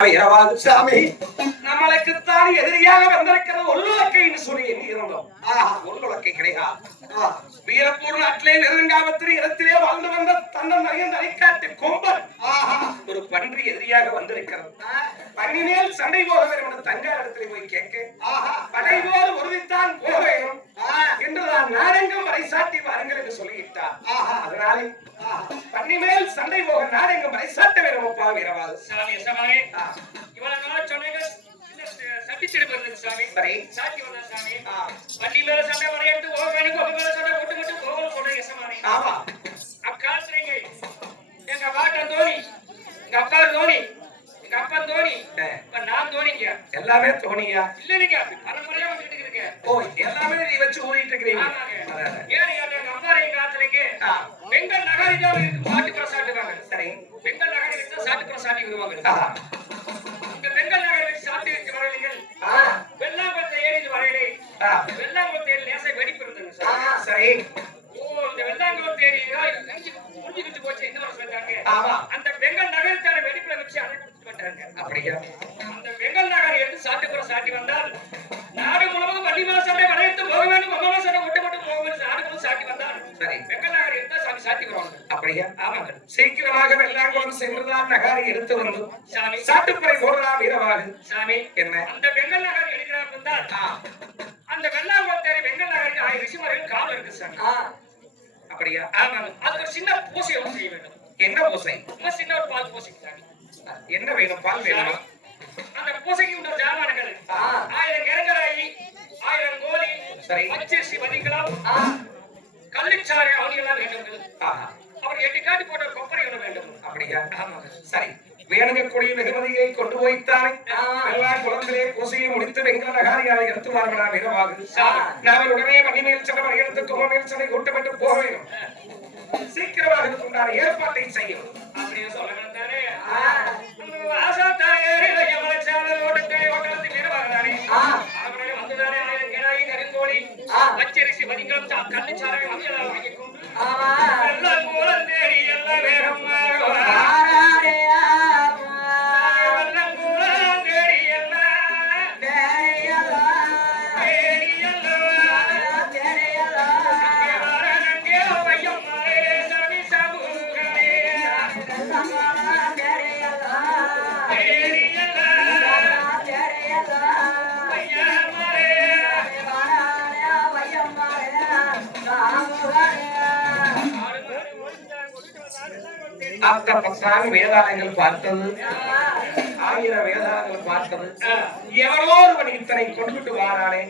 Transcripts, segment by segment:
சாமி நம்மளுக்குத்தான் எதிரியாக வந்திருக்கிறது உள்ளுலக்கைன்னு சொல்லி எண்ணி இருந்தோம். உள்ளுலக்கை கிடையாது. வீரப்பூர் நாட்டிலே நெருங்காமத்திலே இடத்திலே வாழ்ந்து வந்த தன்னன் நயன் தனிக்காட்டு கொம்பன் ஒரு பன்றி எதிரியாக வந்திருக்கிறது. பன்னி மேல் சண்டை போக வேண்டும் என்று தங்க இடத்திலே போய் கேட்க படைவோடு உறுதித்தான் போக வேண்டும் என்றுதான் நாடெங்கும் வரை சாட்டி வாருங்கள் என்று சொல்லிவிட்டார். அதனாலே பன்னி மேல் சண்டை போக நாடெங்கும் வரை சாட்ட வேண்டும். அப்பா வீரவாது சாமி சாமி இவ்வளவு நாள் சொன்னீங்க சட்டிச்சிடு வருது சாமி. சரி சாட்டி வந்தா சாமி பன்னி மேல சண்டை வரையெடுத்து போக வேண்டும். கொம்பு மேல சண்டை போட்டு மட்டும் போகணும் சொல்றீங்க சாமி. ஆமா அக்காத்துறீங்க எங்க பாட்டன் தோனி, எங்க அப்பா தோனி, எங்க அப்பன் தோனி, இப்ப நான் தோனிங்க. எல்லாமே தோனியா? இல்ல நீங்க பரம்பரையா வந்துட்டு இருக்கீங்க. ஓ எல்லாமே நீ வச்சு ஊறிட்டு இருக்கீங்க. ஏன் எங்க அப்பா எங்க ஆத்துறீங்க பெண்கள் நகரிதான் சாட்டு பிரசாட்டுவாங்க. சரி பெண்கள் நகரி வச்சு சாட்டு பிரசாட்டி வருவாங்க. இந்த பெண்கள் நகரி வச்சு சாட்டி வச்சு வரலீங்கள் வெள்ளாம்பத்தை ஏறி வரையிலே வெள்ளாம்பத்தை ஏறி லேசை வெடிப்பு இருந்தது. சரி இந்த வெள்ளாங்குளம் தேரியா முடிஞ்சுக்கிட்டு போச்சு. என்ன வர சொல்லிட்டாங்க அந்த பெண்கள் நகரத்தான வெடிப்புல வச்சு அழைப்பிட்டு வந்தாங்க. அப்படியா அந்த பெண்கள் நகரை எடுத்து சாட்டுப்புற சாட்டி வந்தால் நாடு முழுவதும் வண்டி மேல சண்டை வரையத்து போக வேண்டும். மொபைல் சண்டை ஒட்டு மட்டும் போக வேண்டும். நாடு முழுவதும் சாட்டி வந்தால் சரி பெண்கள் நகரை எடுத்தா சாமி சாட்டி வருவாங்க. அப்படியா? ஆமாங்க. சீக்கிரமாக வெள்ளாங்குளம் சென்றுதான் நகரை எடுத்து வந்து சாமி சாட்டுப்புறை போடலாம் வீரவாகு. சாமி என்ன அந்த பெண்கள் நகரை எடுக்கிறார் வந்தால் அந்த வெள்ளாங்குளம் தேரி பெண்கள் நகருக்கு 1000 ரிஷிமார்கள் காவல் இருக்கு சாமி. அப்படியா? ஆமாங்க. அது ஒரு சின்ன பூசை ஒன்று செய்ய வேண்டும். என்ன பூசை? சின்ன ஒரு பால் பூசை. என்ன வேணும்? பால் வேணும். அந்த பூசைக்கு உள்ள ஜாமான்கள் 1000 இறங்கராயி, 1000 கோழி, சரி பச்சரிசி வதிக்கலாம், கள்ளிச்சாறு அவனியெல்லாம் வேண்டும். அவர் 8 காட்டி போட்ட கொப்பரை ஒன்று வேண்டும். அப்படியா? ஆமாங்க. சரி வேணுங்கக்கூடிய வெகுமதியை கொண்டு போய்த்தானே எல்லா குளத்திலே பூசையை முடித்து வெங்கல நகாரியாவை எடுத்து வாருங்களா வீரவாகு. நாங்கள் உடனே மணிமேல் சண்டை எடுத்து குமமேல் சண்டை கூட்டப்பட்டு போக வேண்டும். சீக்கிரமாக இதுக்குண்டான ஏற்பாட்டை செய்யும். அப்படியே சொல்லுங்க. பச்சரிசி வதிகளும் கண்ணுச்சாரை வாங்கிக் கொண்டு எல்லாம் மூலம் தேடி எல்லாம் வேகமாக பத்தாம் வேதாளங்கள் பார்த்தது, 1000 வேதாளங்கள் பார்த்தது. எவரோ ஒருவன் இத்தனை கொண்டுட்டு வாரானே,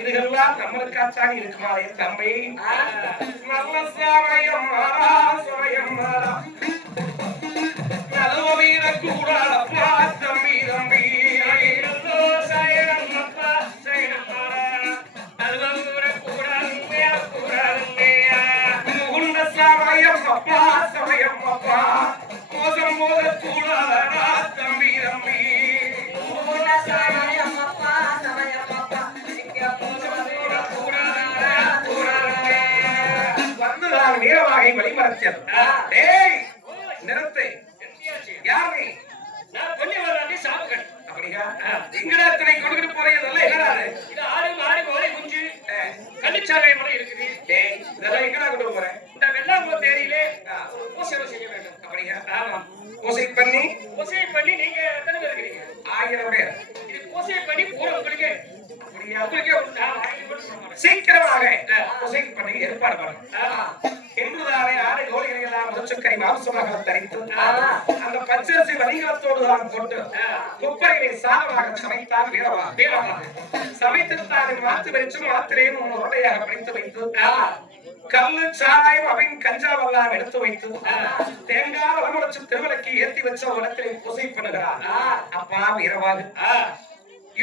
இதுகெல்லாம் நம்மளுக்காத்தான் இருக்குமாறே தம்பி. நல்ல சமயம் மாறா சமயம் மாறா நல்ல வீர கூட தம்பி தம்பி அப்பா சமயம் அப்பா மோசம் மோத கூடாதா தம்பி தம்பி சமயம் அப்பா சமயம் அப்பா வந்துதான் வீரவாகை வழிமறைச்சது. டேய் நிறுத்து. யாரு நான் பொன்னி வராண்டி சாப்புகள். அப்படியா? இங்கடத்தினை கொண்டுட்டு போறீங்கல்ல என்னடா இது? ஆடு மாடு கோழி குஞ்சு கள்ளிச்சாலை மலை இருக்குது. டேய் இதெல்லாம் எங்கடா கொண்டு போறேன்? இந்த வெள்ளாங்குளம் தேரியிலே ஒரு பூசை செய்ய வேண்டும். அப்படியா? ஆமா. பூசை பண்ணி நீங்க எத்தனை பேர் இருக்கீங்க? 1000 பேர். இது பூசை பண்ணி பூரா உங்களுக்கு அப்படியா? உங்களுக்கு சீக்கிரமாக பூசை பண்ணி ஏற்பாடு பண்ணுங்க. என்பதாலே ஆடு கோழிகளை எல்லாம் முச்சுக்கறி மாம்சமாக தரித்து அந்த பச்சரிசி வணிகத்தோடு தான் கொண்டு குப்பையை சாதமாக சமைத்தான் வீரவா. சமைத்துத்தான் மாத்து வச்சு மாத்திரையை 3 உருளையாக பிடித்து வைத்து கல்லு சாராயம் அவன் கஞ்சாவெல்லாம் எடுத்து வைத்து தேங்காய் வளமுறைச்சு திருவிளக்கி ஏற்றி வச்ச இடத்திலே பூசை பண்ணுகிறார். அப்பா வீரவாது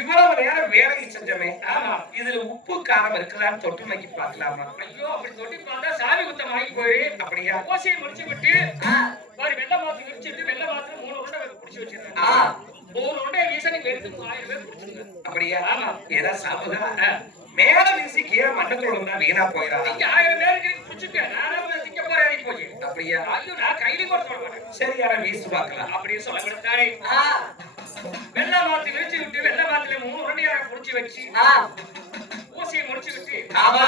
இவ்வளவு நேரம் வேலையை செஞ்சமே, இதுல உப்பு காரம் இருக்குதான்னு தொட்டு நோக்கி பார்க்கலாமா? ஐயோ அப்படி தொட்டி பார்த்தா சாமி குத்தம் வாங்கி போய். அப்படியா? பூசையை முடிச்சு விட்டு வெள்ளை மாத்து விரிச்சுட்டு வெள்ளை மாத்துல 3 உருண்டை குடிச்சு வச்சிருக்கேன். 3 உருண்டை வீசனுக்கு எடுத்து 1000 பேர் குடிச்சிருங்க. அப்படியா? ஏதாவது சாப்பிடுதா? மேல வீசி கீழே மண்டக்குள்ள வீணா போயிடாது. 1000 பேருக்கு குடிச்சுட்டேன். நானும் திங்க போறேன் போச்சு. அப்படியா? ஐயோ நான் கையில கூட சொல்ல மாட்டேன். சரி யார வீசி பார்க்கலாம். அப்படியே சொல்ல விடுத்தாரே. வச்சு ஊசியை முடிச்சு விட்டு ஆமா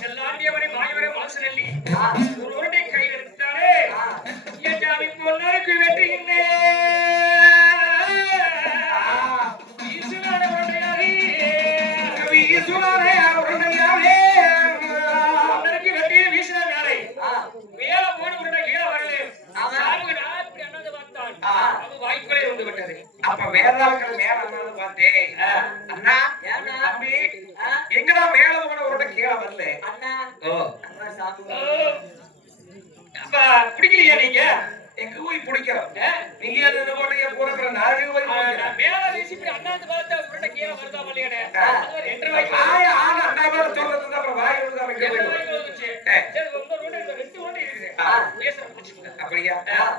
செல்லாண்டியவனை மாயவரை மனசு நெல்லி ஒரு உருண்டை கையில் எடுத்தாலே என் ஜாமி பொண்ணாருக்கு வெட்டுகின்றே ஈசுனான உருண்டையாரி ஈசுனானே உருண்டையாரே பொண்ணருக்கு வெட்டிய வீசின மேலை மேல போன உருண்டை கீழே வரல சாமுக்கு நான் இப்படி அண்ணாந்து பார்த்தான் அவன் வாய்க்குள்ளே வந்து விட்டது அப்ப வேதாளங்கள் மேல அண்ணாந்து பார்த்தேன் அண்ணா தம்பி எங்கடா மேல போன உருண்டை கீழே வரல அண்ணா ஓ அப்ப பிடிக்கலையா நீங்க எங்க போய் பிடிக்கிறோம் நீங்க அது போட்டீங்க போற நாலு போய் மேல வீசி இப்படி அண்ணாந்து பார்த்தா உருண்டை கீழே வருதா வரலையானே ரெண்டு வாய்க்கு அண்ணா மேல சொல்றது அப்புறம் வாய் விடுதா வைக்க அப்படியா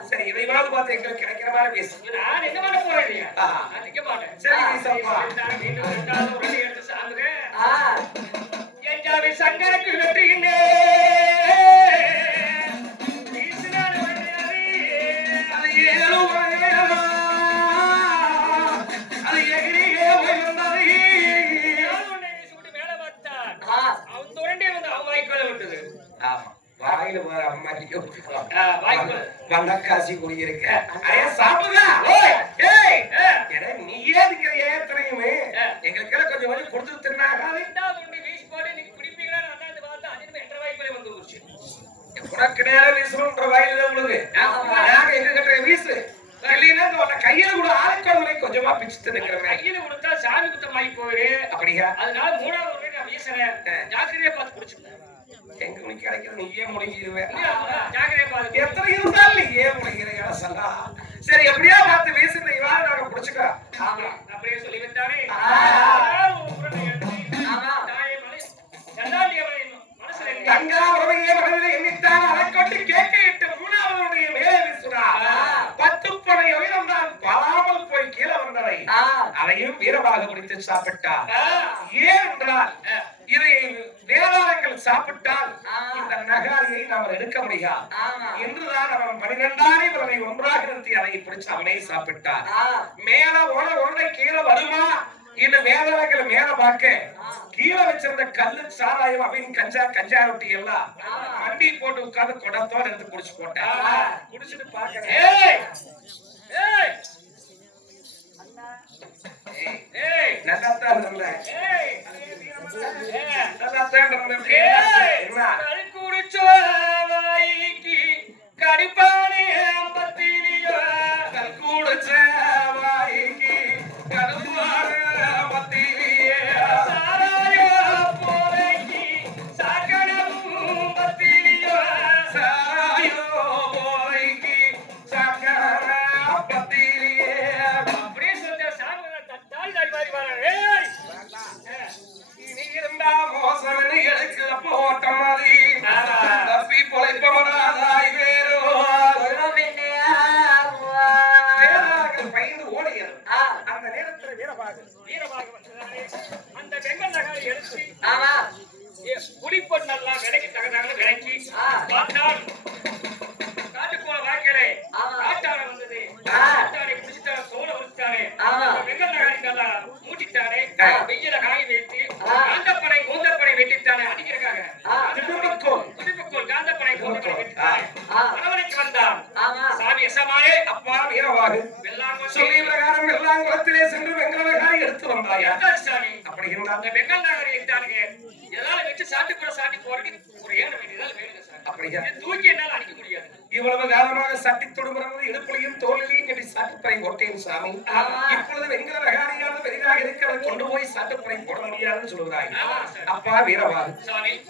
சரி இதையாவது பார்த்து எங்களுக்கு கிடைக்கிற மாதிரி பேசு நான் என்ன பண்ண போறேன் இல்லையா நான் நிக்க மாட்டேன் சரி வீசப்பா எடுத்து சாப்பிடுறேன் என் ஜாமி சங்கருக்கு வெட்டுகின்றே வாயில வர அம்மாட்டிக்கு வந்தக்காசி குடியிருக்க சாப்பிடுங்க நீயே இருக்கிற ஏத்தனையுமே எங்களுக்கு கொஞ்சம் கொஞ்சம் கொடுத்து தின்னாகாது உனக்கு நேரம் வீசணும்ன்ற வாயில உங்களுக்கு நாங்க எங்க கட்டுற வீசு கையில கூட ஆளுக்கொருவரை கொஞ்சமா பிச்சு தின்னுக்கிறேன் கையில கொடுத்தா சாமி குத்தம் ஆகி போயிரு அப்படியா அதனால மூணாவது நான் வீசுறேன் ஜாக்கிரதையா பார்த்து பிடிச்சுக்கிறேன் எங்க உனக்கு கிடைக்கிறது நீ ஏன் முழுங்கிடுவேன் ஜாக்கிரதையா பார்த்து எத்தனை இருந்தாலும் நீ ஏன் முழுங்கிற சொல்லா சரி எப்படியா பார்த்து வீசுற இவார நாங்க பிடிச்சுக்கிறோம் அப்படியே சொல்லி விட்டானே தங்கா உறவையே மனதில் எண்ணித்தான் அரைக்கொண்டு கேட்க இட்டு மூணாவதுடைய மேலே வீசுறார் 10 பனை உயரம் தான் பலாமல் போய் கீழே வந்தவை அதையும் வீரமாக பிடித்து சாப்பிட்டார் ஏன் என்றால் இதை வேதாளங்கள் சாப்பிட்டால் இந்த நகாரியை நாம் எடுக்க முடியாது என்றுதான் அவன் 12ஆம் இவனை ஒன்றாக நிறுத்தி அதை பிடிச்சு அவனை சாப்பிட்டார் மேல உருண்டை கீழே வருமா இந்த வேதாளங்கள் மேல பார்க்க கீழே வச்சிருந்த கல்லு சாராயம் அப்படின்னு கஞ்சா ரொட்டி எல்லாம் வண்டி போட்டு உட்கார்ந்து குடத்தோட எடுத்து குடிச்சு போட்டேன் குடிச்சிட்டு பாக்கிறேன் நல்லாத்தான் இருந்தேன் கடிப்பானே புலிப்பொன்னெல்லாம் விலைக்கு தகுந்தாங்க விலைக்கு பார்த்தால் காட்டுக்குள்ள வாய்க்கலே காட்டான வந்தது காட்டானை பிடிச்சிட்டான தோலை உரிச்சிட்டானே வெங்கல் நகாரிக்கால மூட்டிட்டானே வெயில காய வைத்து காந்தப்பனை கூந்தப்பனை வெட்டித்தானே அடிக்கிறக்காக புதுப்பக்கோள் காந்தப்பனை கூந்தப்பனை வெட்டித்தானே அரவணைக்கு வந்தான் சாமி எசமானே அப்பா வீரவாறு சொல்லி பிரகாரம் வெள்ளாங்குளத்திலே சென்று வெங்கல் நகாரி எடுத்து வந்தாயா சாமி அப்படி இருந்தா அந்த வெங்கல் நகாரி எடுத்தானுங்க இதெல்லாம் வச்சு சாட்டுக்குள்ள சாட்டி போறதுக்கு ஒரு ஏழு வேண்டியதால் வேணுங்க சார் அப்படியா தூக்கி என்னால அடிக்க முடியாது இவ்வளவு காலமாக சட்டி தொடுமுறை இடுப்புலையும் தோலிலையும் கட்டி சாட்டுப்பறை போட்டேன் சாமி இப்பொழுது வெங்கல நகாரியானது பெரிதாக இருக்கிறத கொண்டு போய் சாட்டுப்பறை போட முடியாதுன்னு சொல்லுகிறாய் அப்பா வீரவாறு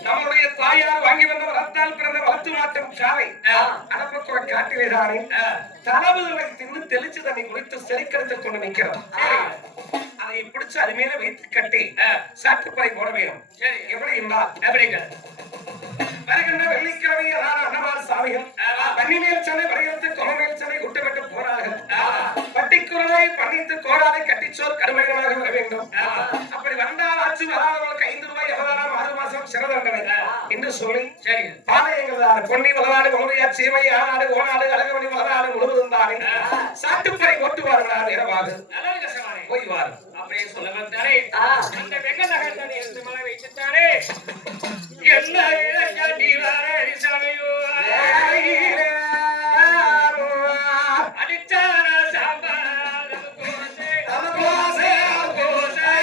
நம்முடைய தாயார் வாங்கி வந்த வரத்தால் பிறந்த வளர்த்து மாட்டம் காலை அனப்பக்குற காட்டிலே தானே தளவுகளை தின்னு தெளிச்சு தண்ணி குடித்து செரிக்கெடுத்துக் கொண்டு நிற்கிறோம் அதை பிடிச்சு அது மேல வைத்து கட்டி சாட்டுப்பறை போட வேணும் எப்படி இருந்தால் எப்படிங்க வருகின்ற வெள்ளிக்கிழமை அன்னமார் சாமிகள் பன்னிமேல் சனை வரையறுத்து கொமமேல் சனை குட்டப்பட்டு போறார்கள் பட்டிக்குறவை பண்ணித்து கோடாதை கட்டிச்சோர் கருமைகளாக வர வேண்டும் அப்படி வந்தால் ஆச்சு வராதவர்களுக்கு 5 ரூபாய் எவ்வளவு 6 மாசம் சிறதண்டனை என்று சொல்லி பாளையங்கள் பொன்னி வளநாடு முழுமையா சீமை ஆனாடு ஓனாடு அழகமணி வளநாடு முழுவதும் தானே சாட்டுப்பறை ஓட்டுவார்களார் இரவாக போய்வார் அப்படியே சொல்ல வந்தாலே அந்த வெங்க நகரத்தை எடுத்து மலை வைத்துட்டாரே என்ன காட்டி வார சாமியோ அடிச்சார சாம்பார் கோசே கோசே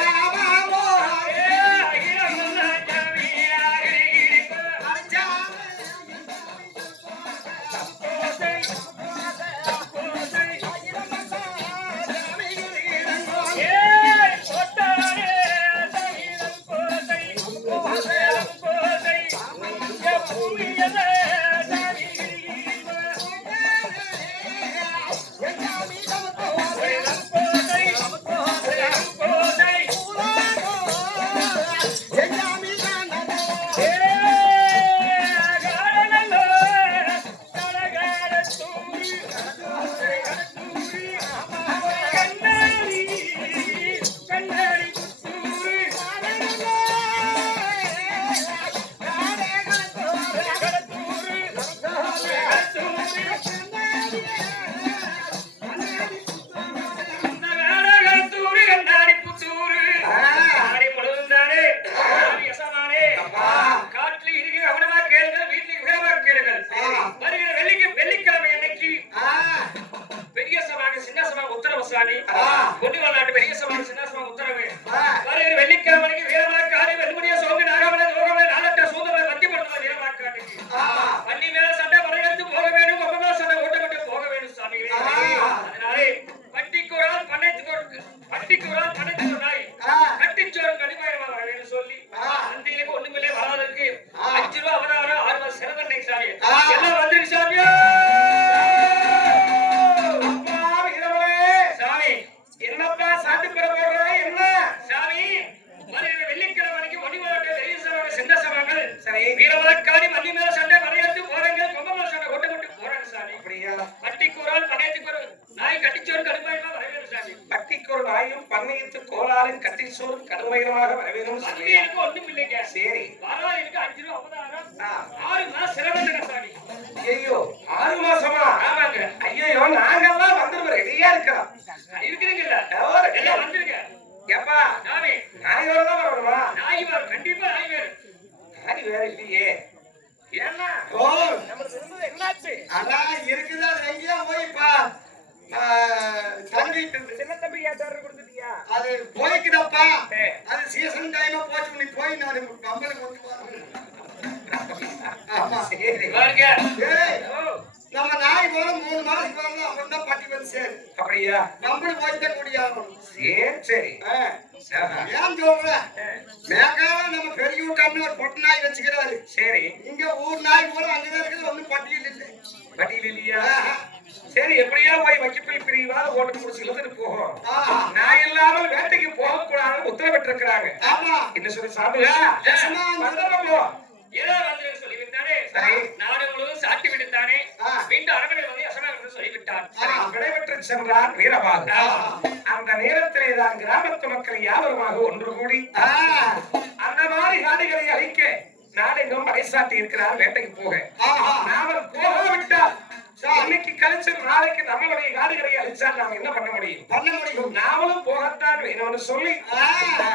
வெள்ளிக்கிழமைக்கு வீரமலை காலை வெள்ளுமணியா சோங்கு நாகமலை யோகமலை நாளட்ட சூதமலை பத்தி படுத்த வீரமாக்காட்டுக்கு பள்ளி மேல சண்டை வரையறுத்து போக வேண்டும் கொம்பமேல சண்டை ஓட்டப்பட்டு போக வேண்டும் சாமிகளே அதனாலே பட்டிக்கு ஒரு ஆள் பட்டிக்கு ஒரு நாய் கட்டிச்சோறும் கடிமாயமா வரவேன்னு சொல்லி அந்தியிலுக்கு ஒண்ணுமில்லே வராதற்கு 5 ரூபா அவதாரம் 6 மாசம் சிறந்தன்னை சாமி எல்லாம் வந்து சாமியா என்னப்பா சாட்டு பெற போடுற என்ன சாமி வெள்ளிக்கிழமைக்கு ஒளிவரட்ட சின்ன சமங்கள் சரி வீரமலக்காடி மல்லி மேல சண்டை வரையறுத்து போறாங்க கொம்பமேல சண்டை ஓட்டப்பட்டு போறாங்க சாமி அப்படியா பட்டிக்கூறால் பண்ணையத்துக்கு ஒரு நாய் கட்டிச்சோறு கடுமையமா வரவேணும் சாமி பட்டிக்கு ஒரு நாயும் பண்ணையத்து கோலாலின் கட்டிச்சோறும் கடுமையமாக வரவேணும் எனக்கு ஒண்ணும் இல்லைங்க சரி வராளுக்கு 5 ரூபா அவதாரம் 6 மாசம் சிறந்தன சாமி ஐயோ 6 மாசமா ஆமாங்க ஐயோ நாங்கெல்லாம் வந்துருவோம் ரெடியா இருக்கிறோம் இருக்கிறீங்கல்ல எல்லாம் வந்துருங்க ஏப்பா சாமி நாயோட தான் வரணுமா நாய் வரும் கண்டிப்பா நாய் வரும் நாய் வேற இல்லையே ஏன்னா ஓ நமக்கு இருந்தது என்னாச்சு அதான் இருக்குது அது எங்கேயா போய்ப்பா தங்கிட்டு சின்ன தம்பி ஏதாரு கொடுத்துட்டியா அது போய்க்குதப்பா அது சீசன் டைமா போச்சு நீ போய் நான் கம்பெனி கொடுத்து ஆமா சரி பாருங்க ஏய் நம்ம நாய் போல 3 மாசத்துக்கு வரணும் அப்படிதான் பட்டி வந்து சரி அப்படியா நம்மளும் போயிட்ட கூடியாகணும் சரி ஏன் சொல்ற மேக்கால நம்ம பெரிய வீட்டாம ஒரு பொட்டு நாய் வச்சுக்கிறாரு சரி இங்க ஊர் நாய் போல அங்கதான் இருக்குது ஒண்ணும் பட்டியல் இல்லை பட்டியல் இல்லையா சரி எப்படியா போய் வக்கிப்பில் பிரிவா ஓட்டு முடிச்சு இழுத்துட்டு போகும் நாய் இல்லாமல் வேட்டைக்கு போக கூடாதுன்னு உத்தரவிட்டிருக்கிறாங்க ஆமா என்ன சொல்லி சாப்பிடுங்க ஏதோ வந்து சொல்லிவிட்டானே நாடு முழுவதும் சாட்டி விடுத்தானே மீண்டும் அரண்மனை வந்து அசனாக சொல்லிவிட்டான் விடைபெற்று சென்றான் வீரபாகு அந்த நேரத்திலே தான் கிராமத்து மக்கள் யாவருமாக ஒன்று கூடி அந்த மாதிரி காடுகளை அழிக்க நாடெங்கும் படைசாட்டி இருக்கிறார் வேட்டைக்கு போக நாமல் போகாவிட்டால் இன்னைக்கு கழிச்சு நாளைக்கு நம்மளுடைய காடுகளை அழிச்சால் நாம என்ன பண்ண முடியும் நாமளும் போகத்தான் வேணும்னு சொல்லி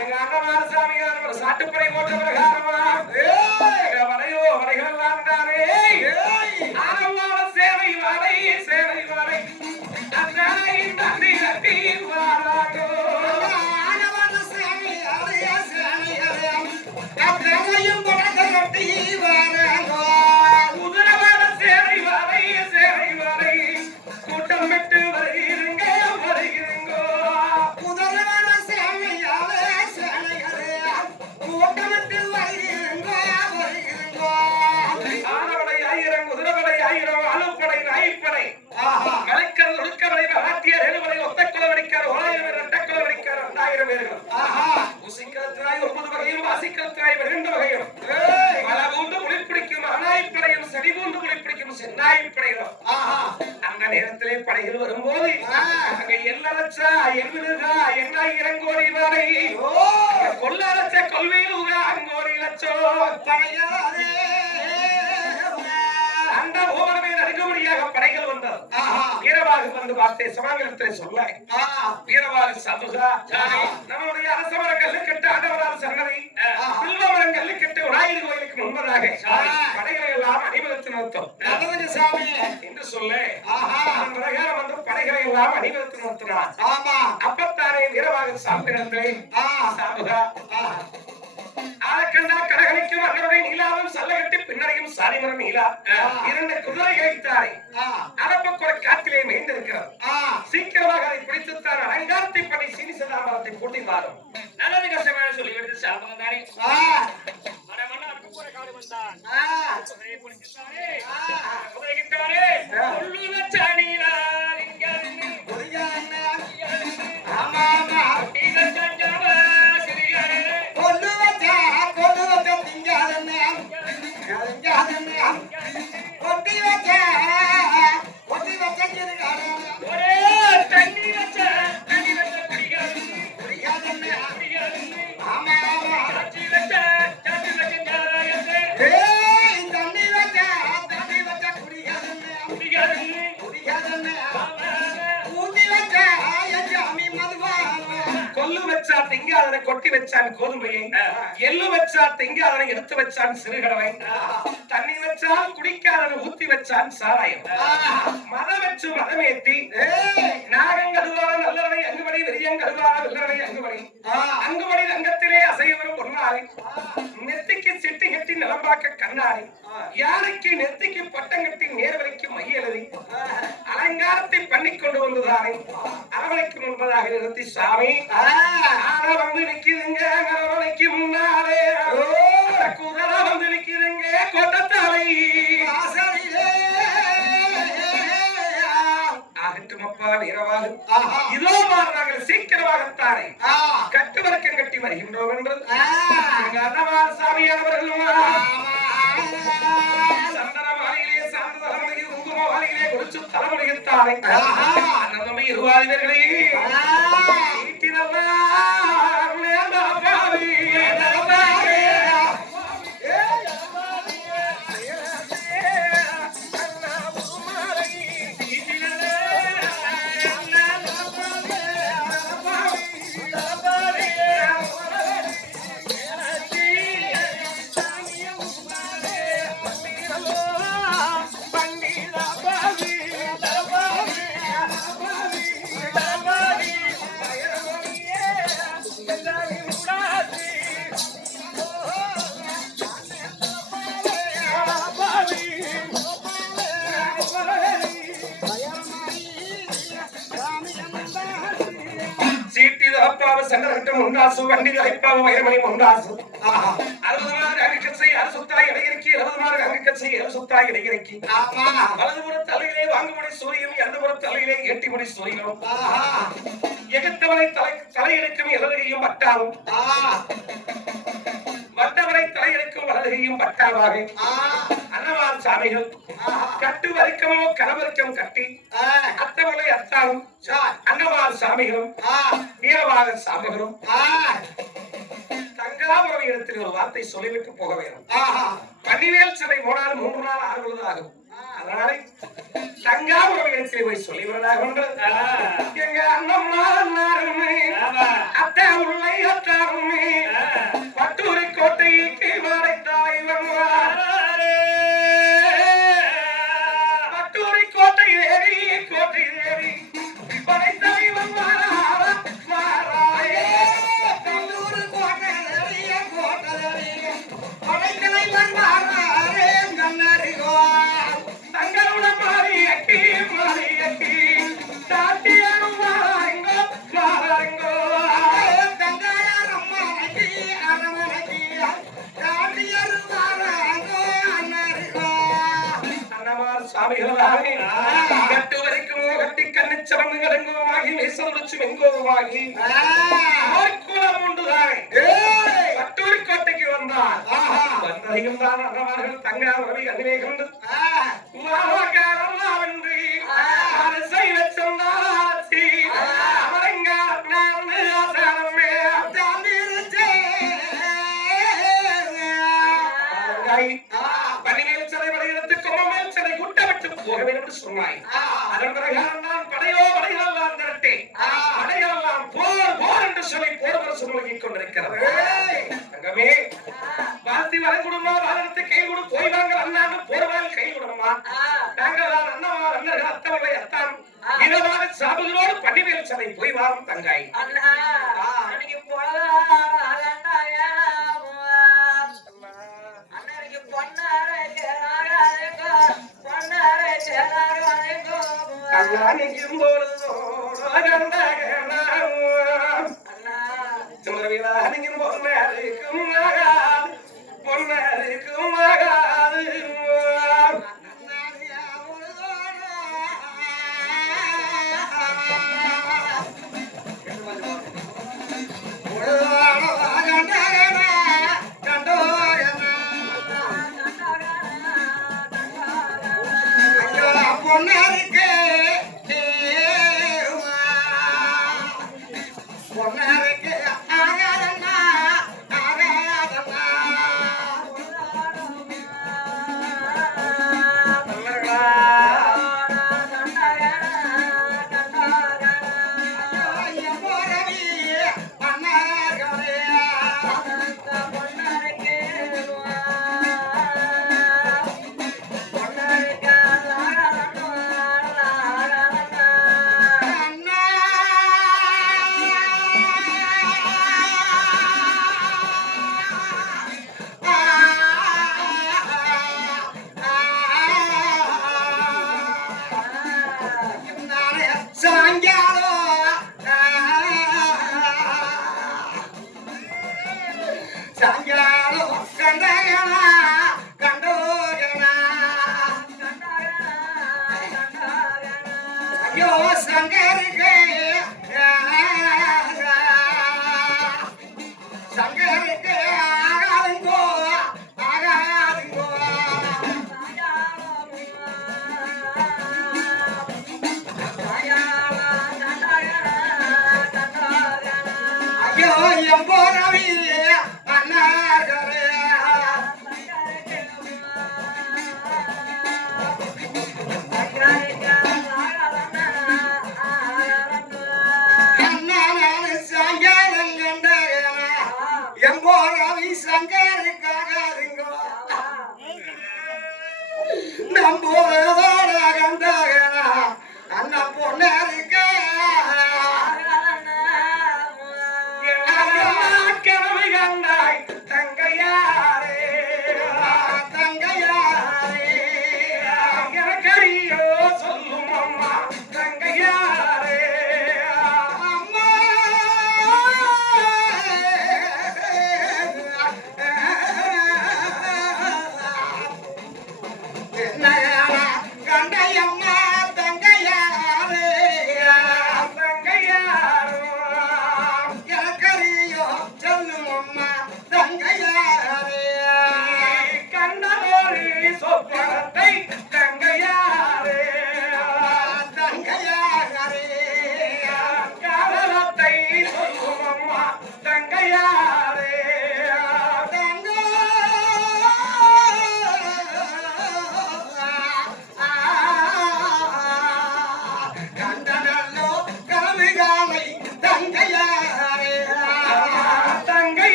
எங்க அண்ணமார சாமியார் ஒரு சாட்டுப்படை போட்ட பிரகாரமா வரையோ வரைகள் தானே ஆனவான சேவை வரை சேவை வரை நன்றி நன்றி வாராகோ ஆனவான சேவை அறைய சேவை அறையம் அத்தையும் படகட்டி வாராகோ உதரவான சேவை வரை சேவை வரை கூட்டம் விட்டு வருகிறீங்க வருகிறீங்கோ உதரவான சேவை அறைய சேவை அறையம் கூட்டம் விட்டு வருகிறீங்க வருகிறீங்கோ ஆனவடை 1000 குதிரவடை 1000 அலுப்படை நாய்ப்படை கலைக்கர் ஒழுக்கவடை மராட்டிய ரேலுவடை ஒத்த குலவடிக்கார் 1000 ரெட்ட குலவடிக்கார் 2000 பேர்கள் உசிக்கலத்தினாய் 9 வகையும் வாசிக்கலத்தினாய் 2 வகையும் மலபூண்டு முளிப்பிடிக்கும் அநாய்ப்படையும் செடிபூண்டு முளிப்பிடிக்கும் சென்னாய்ப்படையும் அந்த நேரத்திலே படைகள் வரும்போது அங்க எல்லச்சா எண்ணுகா எண்ணாயிரம் கோடி வரை கொல்லச்ச கொள்வையில் அங்கோடி லட்சம் படையாதே அந்த ஓமனமே நடுங்கும்படியாக படைகள் வந்தது. வீரவாக வந்து வார்த்தை சமாங்கலத்திலே சொல்ல வீரவாக சமுகா நம்முடைய அரசமரங்கள் கெட்ட ஆண்டவரால் சன்னதி வில்வமரங்கள் கெட்ட விநாயகர் கோயிலுக்கு முன்பதாக படைகளை எல்லாம் அணிவகுத்து நிறுத்தும் என்று சொல்ல பிரகாரம் வந்து படைகளை எல்லாம் அணிவகுத்து நிறுத்தினார். அப்பத்தானே வீரவாக சாப்பிடத்தை சாமுகா ஆளக்கண்டா கடகணிக்கும் அன்னவரை நீலாவும் சல்லகட்டி பின்னரையும் சாரிமரம் நீலா 2 குதிரைகளை தாரை அரப்பக்குற காட்டிலே மேய்ந்திருக்கிறது. சீக்கிரமாக அதை பிடித்துத்தான் அலங்காரத்தை பண்ணி சீனிசதாமரத்தை கூட்டி வாரும். நல்லது கஷ்டமான சொல்லிவிடுது சாபம் தானே. மனமன்னா அதுக்குற காடு வந்தான். குதிரையை பிடித்தானே. குதிரைகிட்டானே. உள்ளுன சாணிலா லிங்கன்னு. குதியானே. ஆமா ஆமா. நீங்க சஞ்சவ சிறியரே. கொல்லுவச்சா கொல்லுவச்ச திங்காதனே. திங்காதனே. கொட்டி வச்ச கிருகாரே. ஒரே தண்ணி வச்ச குடிகாரே. குடிகாரே. குடிகாரே. ஆமா ஆமா. சாச்சி வச்ச ஞாராயத்தே. ஏய் தண்ணி வச்ச குடிகாரே. குடிகாரே. குடிகாரே. ஆமா ஊதி வச்ச யஜாமி மதுவான. கொல்லு வச்சா திங்காதனை கொட்டி வச்சான் கோதுமையை. எள்ளு வச்சா திங்காதனை எடுத்து வச்சான் சிறுகடவை. தண்ணி வச்சால் குடிக்காதனை ஊத்தி வச்சான் சாராயம். மதம் வச்சு மதமேத்தி நாகம் கழுவான நல்லவனை அங்குபடி வெறியம் கழுவான வெள்ளவனை அங்குபடி அங்குபடி ரங்கத்திலே அசைவரும் பொன்னாரி நெத்திக்கு சிட்டு கட்டி நிலம்பாக்க கண்ணாடி யானைக்கு நெத்திக்கு பட்டம் கட்டி நேர்வரைக்கு மையெழுதி அலங்காரத்தை பண்ணி கொண்டு வந்ததானே அரவணைக்கு முன்பதாக நிறுத்தி சாமி வந்து நிக்குதுங்க அரவணைக்கு முன்னாலே குதிரை வந்து நிக்குதுங்க கோட்டத்தாலை ஆகட்டுமப்பா வீரவாக இதோ மாறுறாங்க சீக்கிரமாகத்தானே கட்டுவரக்கம் கட்டி வருகின்றோம் என்று சாமியானவர்களும் சந்தன மாலையிலே சார்ந்த தலைமுறையை குங்கும மாலையிலே குறிச்சு தலைமுறைத்தானே அன்னதம்பி இருவாதிவர்களே முண்டாசு வண்டி அழைப்பாவும் வைரமணி முண்டாசு 60 மார்க் அங்கக்கச்சை அரசுத்தாய் இடையிறக்கி 60 மார்க் அங்கக்கச்சை அரசுத்தாய் இடையிறக்கி வலதுபுற தலையிலே வாங்குமணி சூரியும் இடதுபுற தலையிலே எட்டிமணி சூரியனும் எகத்தவனை தலையெடுக்கும் இடதுகையும் பட்டாவும் வந்தவரை தலையெடுக்கும் வலதுகையும் பட்டாவாக அன்னவான் சாமிகள் கட்டு வரிக்கமோ கனவரிக்கம் கட்டி அத்தவளை அத்தாலும் அன்னவான் சாமிகளும் வீரவாக சாமிகளும் தங்காபுரம் இடத்தில் ஒரு வார்த்தை சொல்லிவிட்டு போக வேண்டும். பன்னிவேல் சிலை போனால் 3 நாள் ஆகுவதாகும். அதனால தங்காபுரம் இடத்தில் போய் சொல்லிவிடுவதாக ஒன்று எங்க அண்ணம்மாருமே அத்தை உள்ளை அத்தாருமே பட்டூரி கோட்டைக்கு வரைத்தாய் வந்தாரே பட்டூரி கோட்டை தேவி படைத்தாய் வந்தாரே பட்டூரி கோட்டை படைத்தலை வந்தாரே கண்ணறிகோ தங்களுடன் மாறியக்கி தாட்டியனும் மாறங்கோ தங்காயாரம் மாறக்கி அரமணக்கி தாட்டியரும் மாறங்கோ அண்ணறிகோ அன்னமார் சாமிகளாகி கட்டு வரைக்கும் கட்டி கண்ணிச்சவந்து கடங்குவமாகி மேசலுச்சு மெங்கோவாகி குலம் உண்டுதான் பட்டூரி கோட்டைக்கு வந்தார் வந்ததையும் தான் அன்னமார்கள் தங்கா ரவி அதிலே கண்டு பன்னிமேல் சிலை வரையிடத்து கொம்மேல் சிலை சொன்னாய். அதன் பிரகாரம் நான் படைகளெல்லாம் திரட்டேன். படைகளெல்லாம் போர் போர் என்று சொல்லி போர் முரசு முழங்கிக் கொண்டிருக்கிறது. தங்கமே, வாழ்த்தி வரங்குடுமா, வாழத்து கை கொடு, போய் வாங்க அண்ணான்னு போர்வால் கை கொடுமா. நாங்கள் தான் அண்ணவா அண்ணர்கள் அத்தவளை அத்தான் இதமாக சாபுகளோடு பண்டிகைகள் சபை போய் வாரும் தங்காய். பொன்னருக்கும் ஆகாது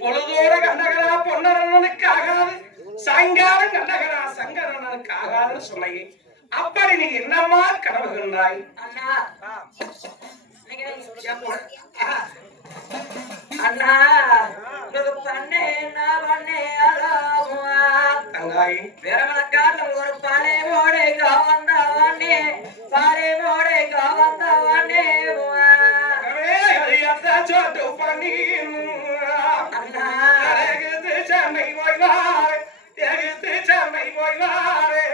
பொழுதோட கண்டகரா பொன்னரனுக்கு ஆகாது, சாயங்காலம் கண்டகரா சங்கரனுக்கு ஆகாதுன்னு சொன்னீங்க. அப்படி நீ என்னம்மா கனவு கண்டாய்? அண்ணா பண்ணே தங்காய் வேறமனக்காட்டு ஒரு பாலை மோடை காவந்தவனே பாலை மோடை காவந்தவனே சோட்டு பண்ணி அண்ணா சென்னை போய்வாரு எகுத்து சென்னை போய்வாரு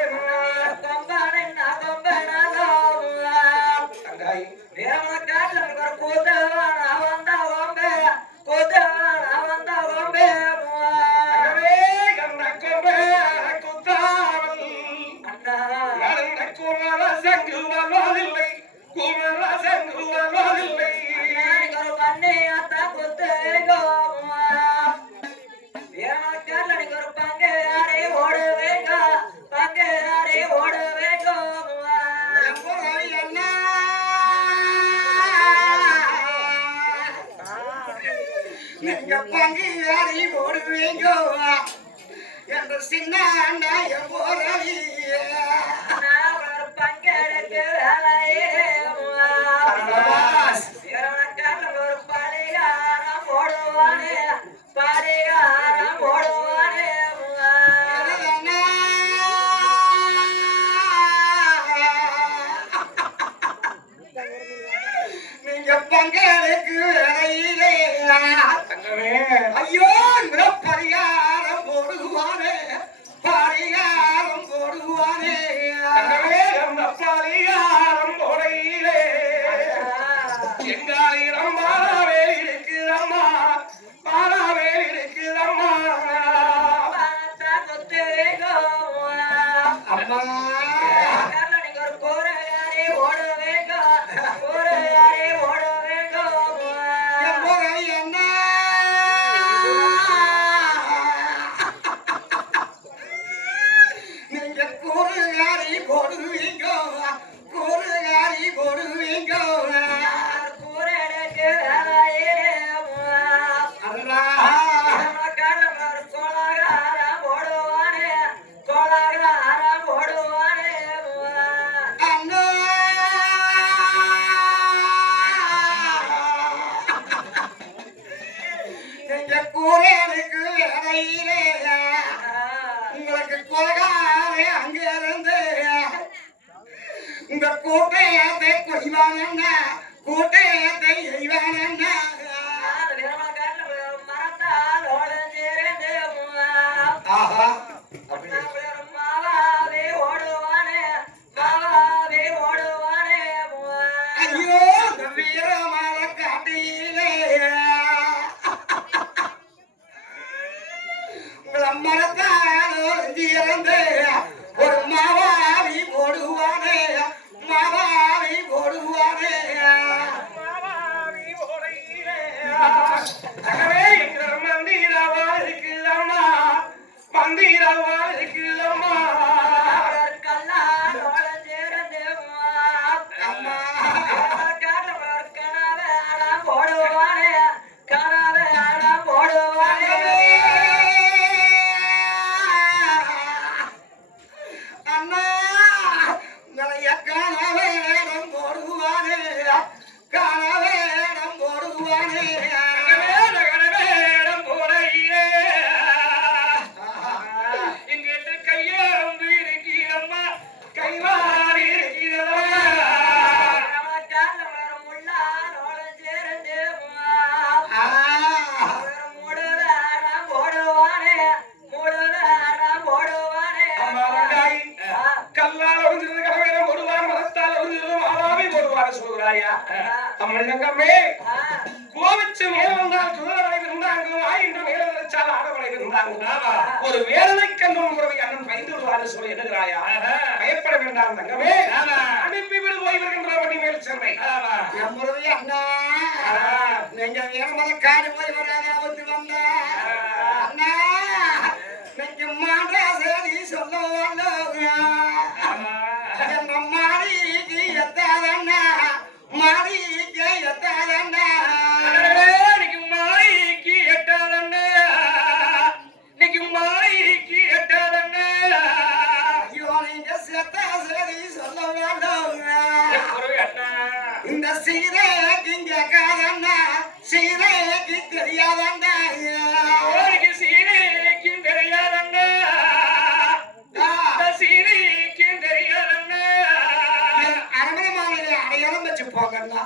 கொம்பனை கொம்பனாலோ தங்காய் வேறமனக்காட்டு ஒரு கூத்தவன் அவன் தான் கொம்பே கூத்தவன் அவன் தான் கொம்பே குமர சங்கு வருவதில்லை ஒரு பண்ணே அத்தா குத்தேகோ சின்ன நாயம் போறவி நான் ஒரு பங்கெடுக்கு வேலையே சீரவனக்காரன் ஒரு பரிகாரம் போடுவானே பரிகாரம் போடுவானே நீங்க பங்கெடுக்கு வேலையிலே ஐயோ பரிகாரம் போடுவானே பரிகாரம் போடுவானே பரிகாரம் போடையிலே எங்காயிரம் மாறாவே இருக்கு அம்மா மாறாவே இருக்கு அம்மா அம்மா நீங்க ஒரு கோரையாரே ஓட வேண்டும் கோரையாரே ஓட வேண்டும் என் முறை என்ன நீங்க கூறுகாரி போடுவீங்க கூறுகாரி போடுவீங்க கூரைக்கு வேலையே அல்லா கோலாகாரம் போடுவானே கோலாகாரம் போடுவானே அண்ணா நீங்க கூறலுக்கு வேலையிலே உங்களுக்கு கொலகாரே அங்க இருந்து உங்க கூட்டையத்தை கொய்வான கூட்டையத்தை எய்வான மரத்தால் ஒளிஞ்சிருந்து ஆஹா மாவாவே ஓடுவானே மாவாவே ஓடுவானே ஐயோ இந்த வீரமான காட்டிலே உங்களை மரத்தால் ஒளிஞ்சி இறந்து ஒரு மாவாவி போடுவானே மாவாவி போடுவானே மாவாவி போடுகிறே அகவே எங்கிற மந்திரவா இருக்குல்லம்மா மந்திரவா இருக்குல்லம்மா கல்லால் ஒளிஞ்சிருந்து அம்மா கனவே போடுவானே கனவே போடுவானே அண்ணா உங்களைய காணவேடம் போடுவானே காணவேடம் போடுவானே கனவேடம் போடையிலே எங்கிட்ட கையம்பு இருக்கிறம்மா கைவாரி இருக்கிறதா முள்ளால் ஒளிஞ்சிருந்து ஆ, மூடுவேடம் போடுவானே மூடுவேடம் போடுவானே அம்மாவங்காய், கல்லால் ஒளிஞ்சிருந்த கனவேடம் போடுவான் மரத்தால் ஒளிஞ்சிருந்த மாவாவி போடுவான்னு சொல்றாயா அம்மனிதங்கம்மே கோவிச்சு மேல வந்தால் குதிரை இருந்தாங்க வாயின்று மேல வச்சால் ஆடவரை இருந்தாங்க ஒரு வேதனை கண்ணும் முறை அண்ணன் பயந்து விடுவாரு சொல்லி எழுதுறாயா பயப்பட வேண்டாம் தங்கமே அனுப்பி விடு போய் வருகின்ற வண்டி மேல் சென்னை என் முறை அண்ணா நீங்க வேணுமத காடு போய் வராதா வந்து வந்த அண்ணா நீங்க மாட்டா சரி சொல்லுவாங்க என்ன மாடிக்கு எத்தாதண்ணா மாடிக்கு எத்தாதண்ணா இன்னைக்கு மாலைக்கு எட்டாதண்ணே இன்னைக்கு மாலைக்கு எட்டாதண்ணே ஐயோ நீங்க செத்தா சரி சொல்ல வேண்டாங்க அண்ணா இந்த சீரைக்கு கேட்காதண்ணா சீரைக்கு தெரியாதண்ணா அவருக்கு சீரைக்கு தெரியாதண்ணே சீரைக்கு தெரியாதண்ணே அரமனை மாநில அடையாளம் வச்சு போங்கண்ணா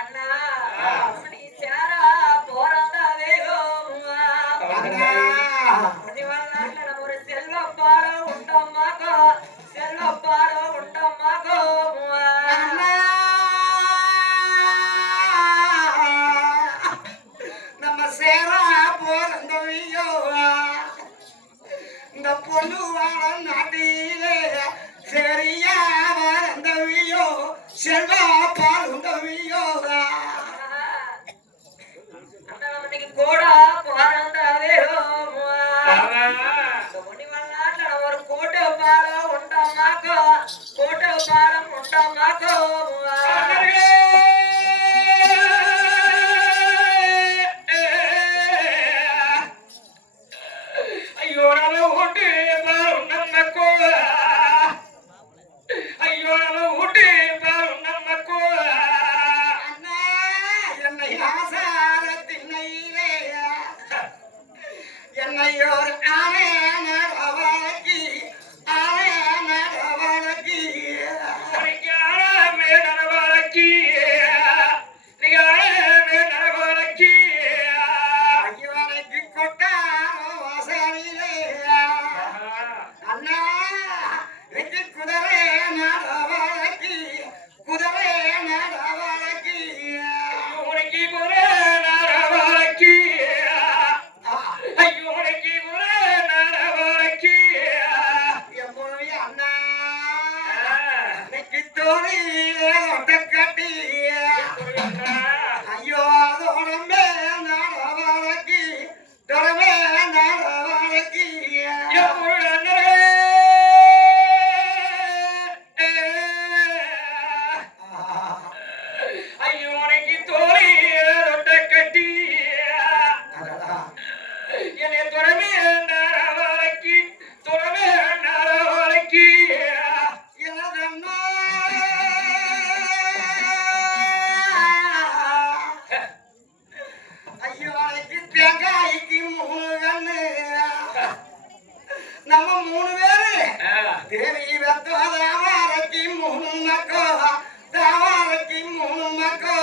அண்ணா நீ சேரா போறாவே ஒரு செல்வப்பாரம் உண்டம்மாக்கோ செல்வப்பாரம் உண்டம்மாக்கோ நம்ம சேரா போறந்தவையோ இந்த பொண்ணு வாழ நாட்டிலே சரியா வரந்தவையோ செல்வா பாருந்தவையோ அண்ணா இன்னைக்கு கூட போறாவே ஒரு கூட்டு பாலம் உண்டம்மாக்கோ கூட்டு பாலம் உண்டம்மாக்கோ ஐயோ நான் ஓட்டு என்னை துறமே நாராவாளைக்கு துறமே நாராவாளைக்கு எனதம்மா ஐயோ தேங்காய்க்கு 3 கண்ணு நம்ம 3 பேரு தேவி வெத்தோ தாவாரைக்கு 3 மக்கோ தாவாரைக்கு 3 மக்கோ